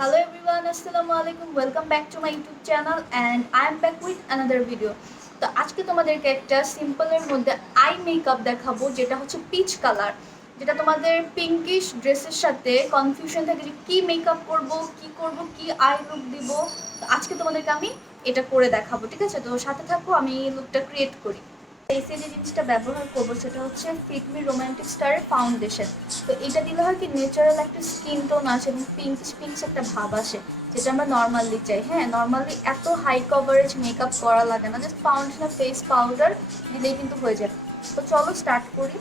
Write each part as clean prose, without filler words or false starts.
Hello everyone, Assalamu alaikum. Welcome back to my YouTube channel and I am back with another video. তো আজকে তোমাদেরকে একটা সিম্পলের মধ্যে আই মেকআপ দেখাবো যেটা হচ্ছে পিচ কালার, যেটা তোমাদের পিঙ্কিশ ড্রেসের সাথে কনফিউশন থাকে যে কি মেকআপ করব, কি আই লুক দিব। তো আজকে তোমাদেরকে আমি এটা করে দেখাবো, ঠিক আছে? তো সাথে থাকো, আমি লুকটা ক্রিয়েট করি। ফেসে যে জিনিসটা ব্যবহার করবো সেটা হচ্ছে ফিটমি রোমান্টিক স্টারের ফাউন্ডেশন। তো এটা দিলে হয় কি ন্যাচারাল একটা স্কিন টোন আসে এবং পিঙ্কিশ পিঙ্কিশ একটা ভাব আসে, যেটা আমরা নর্মালি চাই। হ্যাঁ, নর্মালি এত হাই কভারেজ মেকআপ করা লাগে না, জাস্ট ফাউন্ডেশন আর ফেস পাউডার দিলেই কিন্তু হয়ে যায়। তো চলো স্টার্ট করি।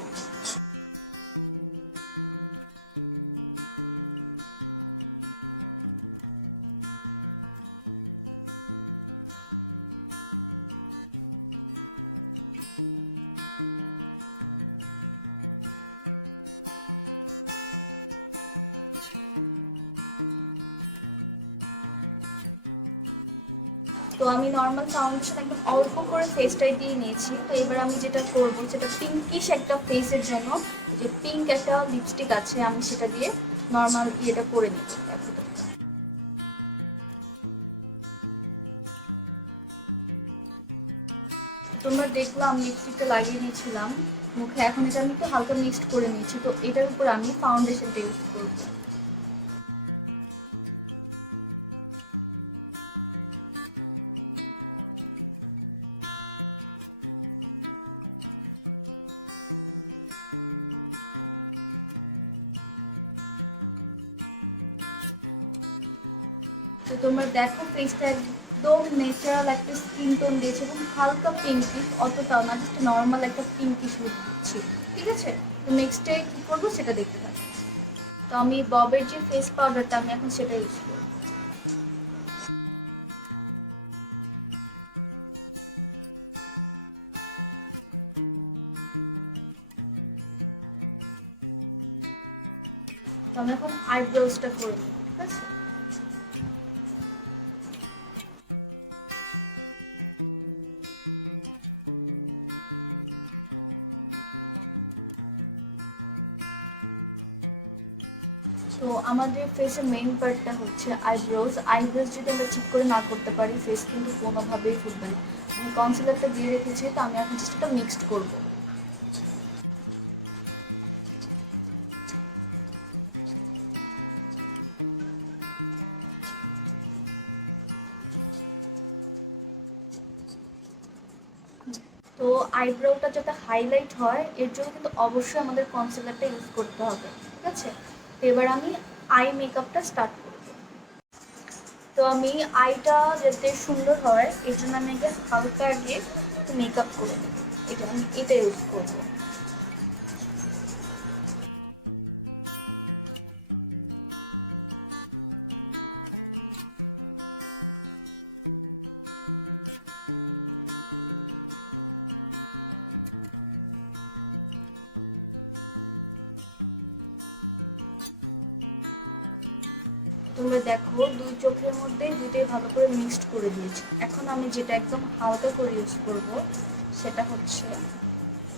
তো আমি নর্মাল ফাউন্ডেশন একদম অল্প করে ফেসটাই দিয়ে নিয়েছি। তো এবার আমি যেটা করবো সেটা পিঙ্কিশ একটা ফেসের জন্য যে পিঙ্ক একটা লিপস্টিক আছে, আমি সেটা দিয়ে নর্মাল ইয়েটা করে নিচ্ছি। তোমরা দেখলো আমি লিপস্টিকটা লাগিয়ে নিয়েছিলাম মুখে, এখন এটা আমি একটু হালকা মিক্সড করে নিয়েছি। তো এটার উপর আমি ফাউন্ডেশনটা ইউজ করবো। তো তোমরা দেখো ফেসটা একদম ন্যাচারাল একটা স্কিন টোন দিয়েছে এবং হালকা পিঙ্কিশ, অতটাও না, জাস্ট নর্মাল একটা পিঙ্কিশ লুক দিচ্ছি, ঠিক আছে? তো নেক্সটে কী করবো সেটা দেখতে থাকো। তো আমি ববের যে ফেস পাউডারটা আমি এখন সেটা ইউজ করবো। তো আমি এখন আইব্রোজটা করে নিই, ঠিক আছে? তো আমাদের ফেসের মেইন পার্টটা হচ্ছে আইব্রোজ। আইব্রোজ যদি আমরা ঠিক করে না করতে পারি ফেস কিন্তু কোনোভাবেই ফুটবে না। আমি কনসিলারটা দিয়ে রেখেছি, তো আমি এখন জাস্ট এটা মিক্সড করবো। তো আইব্রোটা যাতে হাইলাইট হয় এর জন্য কিন্তু অবশ্যই আমাদের কনসিলারটা ইউজ করতে হবে, ঠিক আছে? তো এবার আমি আই মেকআপটা স্টার্ট করব। তো আমি আইটা যাতে সুন্দর হয় এর জন্য আমি আগে হালকা আগে মেকআপ করে নেব। এটা আমি এটা ইউজ করবো। তোমরা দেখো দুই চোখের মধ্যে দুটোই ভালো করে মিক্সড করে দিয়েছি। এখন আমি যেটা একদম হালকা করে ইউজ করব সেটা হচ্ছে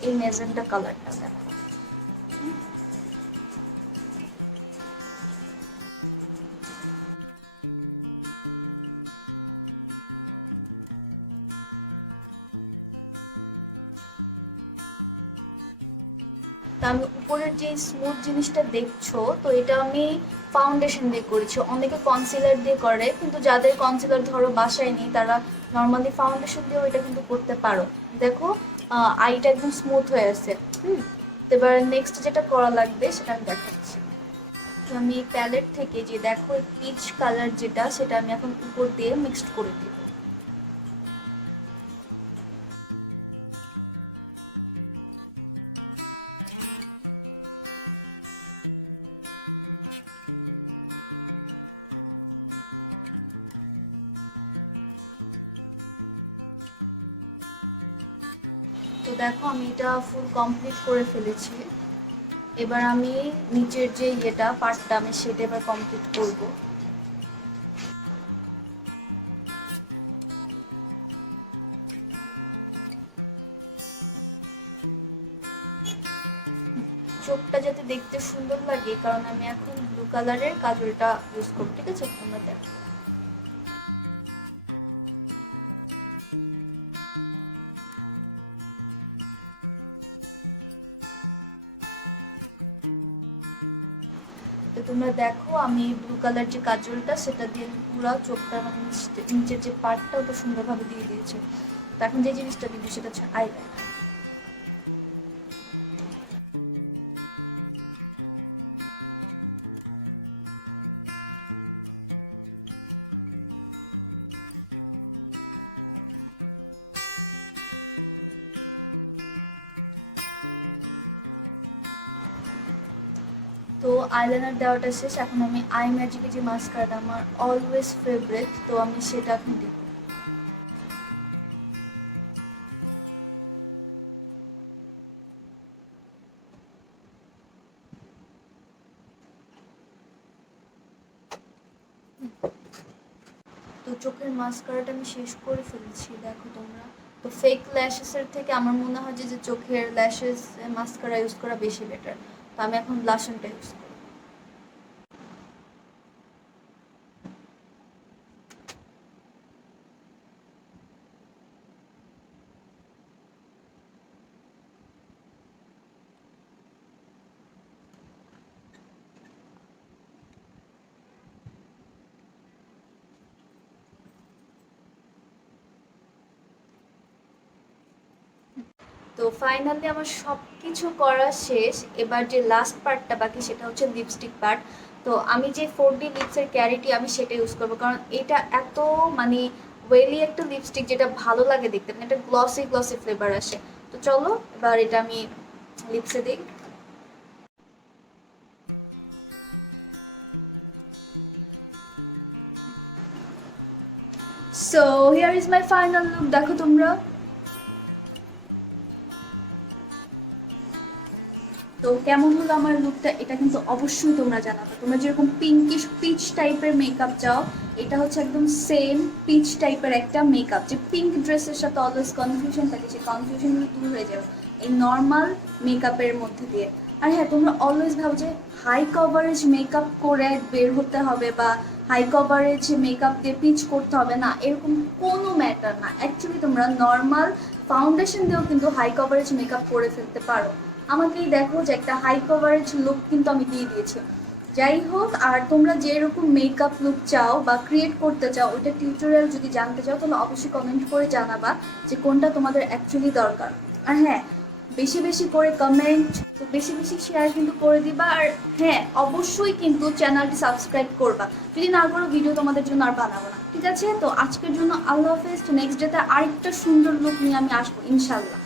এই মেজেন্টা কালারটা। দেখো, তা আমি উপরের যে স্মুথ জিনিসটা দেখছো, তো এটা আমি ফাউন্ডেশন দিয়ে করেছি। অনেকে কনসিলার দিয়ে করে, কিন্তু যাদের কনসিলার ধরো বাসায় নেই তারা নর্মালি ফাউন্ডেশন দিয়েও এটা কিন্তু করতে পারো। দেখো আইটা একদম স্মুথ হয়ে আছে। এবার নেক্সট যেটা করা লাগবে সেটা আমি দেখাচ্ছি। তো আমি এই প্যালেট থেকে যে দেখো পিচ কালার যেটা, সেটা আমি এখন উপর দিয়ে মিক্সড করে দিই। তো দেখো আমি এটা ফুল কমপ্লিট করে ফেলেছি। এবার আমি নিচের যে ইয়েটা পার্টটা আমি সেটা এবার কমপ্লিট করব। চোখ ঠোঁটটা যাতে দেখতে সুন্দর লাগে, কারণ আমি এখন ব্লু কালারের কাজলটা ইউজ করব। ঠিক আছে, তোমরা দেখো। তো তোমরা দেখো আমি ব্লু কালার যে কাজলটা সেটা দিয়ে পুরো চোখটা মানে নিচের যে পার্টটা ওটা সুন্দরভাবে দিয়ে দিয়েছি। তো এখন যে জিনিসটা দিবি সেটা হচ্ছে আইলাইনার। তো আইলাইনার দেওয়াটা শেষ, এখন আমি আই ম্যাজিকের যে মাস্কারাটা আমার অলওয়েজ ফেভারিট, তো আমি সেটা এখন দিই। তো চোখের মাস্কারাটা আমি শেষ করে ফেলছি, দেখো তোমরা। তো ফেক ল্যাশেসের থেকে আমার মনে হয় যে চোখের ল্যাশেস মাস্কারা ইউজ করা বেশি বেটার। তো আমি এখন ব্লাশনটা ইউজ করি। তো ফাইনালি আমার সব কিছু করা শেষ। এবার যে লাস্ট পার্টটা বাকি সেটা হচ্ছে লিপস্টিক পার্ট। তো আমি যে 4D লিপসের ক্যারিটি আমি সেটা ইউজ করবো, কারণ এটা এত মানে ওয়েলি একটা লিপস্টিক যেটা ভালো লাগে দেখতে, মানে একটা গ্লসি গ্লসি ফ্লেভার আসে। তো চলো এবার এটা আমি লিপসে দিই। So here is my final look, দেখো তোমরা। তো কেমন হলো আমার লুকটা, এটা কিন্তু অবশ্যই তোমরা জানাবে। তোমরা যেরকম পিঙ্কিশ পিচ টাইপের মেকআপ চাও, এটা হচ্ছে একদম সেম পিচ টাইপের একটা মেকআপ। যে পিঙ্ক ড্রেসের সাথে অলওয়েজ কনফিউশন থাকে, সেই কনফিউশনগুলো দূর হয়ে যাবে এই নর্মাল মেকআপের মধ্যে দিয়ে। আর হ্যাঁ, তোমরা অলওয়েজ ভাবো যে হাই কভারেজ মেকআপ করে বের হতে হবে বা হাই কভারেজ মেকআপ দিয়ে পিচ করতে হবে, না, এরকম কোনো ম্যাটার না। অ্যাকচুয়ালি তোমরা নর্মাল ফাউন্ডেশন দিয়েও কিন্তু হাই কভারেজ মেকআপ করে ফেলতে পারো। আমাকেই দেখো যে একটা হাই কভারেজ লুক কিন্তু আমি দিয়ে দিয়েছি। যাই হোক, আর তোমরা যেরকম মেকআপ লুক চাও বা ক্রিয়েট করতে চাও, ওইটা টিউটোরিয়াল যদি জানতে চাও তাহলে অবশ্যই কমেন্ট করে জানাবা যে কোনটা তোমাদের অ্যাকচুয়ালি দরকার। আর হ্যাঁ, বেশি বেশি করে কমেন্ট, তো বেশি বেশি শেয়ার কিন্তু করে দিবা। আর হ্যাঁ, অবশ্যই কিন্তু চ্যানেলটি সাবস্ক্রাইব করবা। যদি না করো ভিডিও তোমাদের জন্য আর বানাবো না। ঠিক আছে, তো আজকের জন্য আল্লাহ হাফেজ। তো নেক্সট ডেতে আরেকটা সুন্দর লুক নিয়ে আমি আসবো ইনশাল্লাহ।